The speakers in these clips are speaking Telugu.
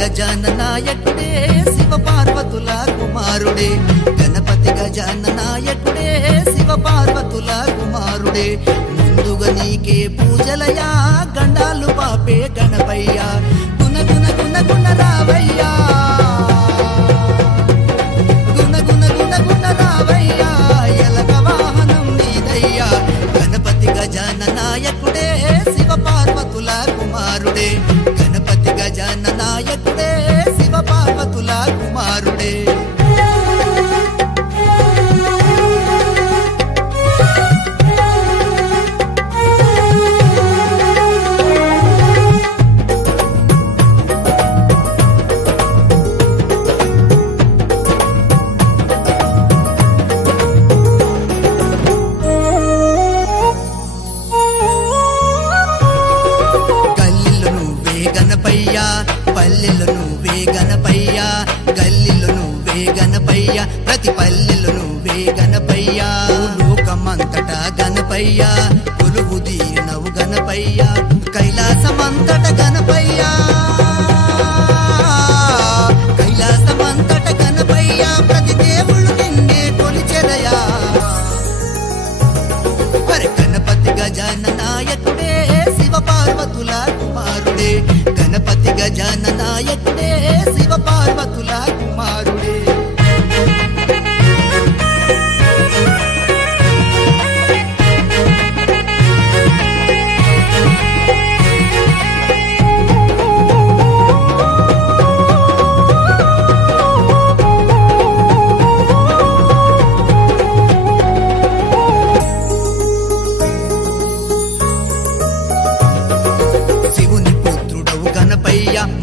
గజాననాయకుడే శివ పార్వతుల కుమారుడే గణపతి గజాననాయకుడే శివ పార్వతుల కుమారుడే ముందుగా నీకే పూజలయా గండాలు పాపే గణపయ్యా గుణ గుణ గుణ గుణ రావయ్యా గుణ గుణ గుణ గుణ రావయ్యా ఎలక వాహనం నీదయ్యా గణపతి గజాననాయకుడే శివ పార్వతుల కుమారుడే గణపతి గజాననాయకుడే శివ పార్వతుల కుమారుడే పల్లెలు నువ్వే గణపయ్యా గల్లిలు నువ్వే గణపయ్యా ప్రతి పల్లెలు నువ్వే గణపయ్యా లోకమంతటా గణపయ్యా కొలువు తీరినవు గణపయ్యా కైలాసమంతట గణపయ్యా కైలాసమంతట గణపయ్యా ప్రతి దేవుళ్ళు నిన్నే కొలిచెరయా మరి గణపతి గజాననాయకుడే శివ పార్వతుల కుమారుడే గణపతి గజాననాయకుడే శివ పార్వతుల కుమారుడే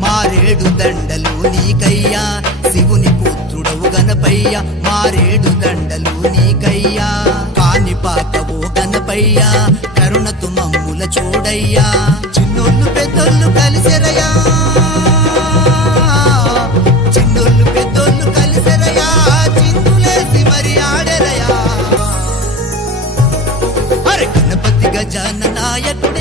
మారేడు దండలు నీకయ్యా శివుని పుత్రుడవు గణపయ్యా మారేడు దండలు నీకయ్యా కాణిపాకవో గణపయ్యా కరుణతు మమ్ముల చూడయ్యా చిన్నోళ్ళు పెద్దోళ్ళు కలిసెరయా చిన్నోళ్ళు పెద్దోళ్ళు కలిసెరయా చిందులేసి మరి ఆడెరయా అరే గణపతి గజాననాయకుడు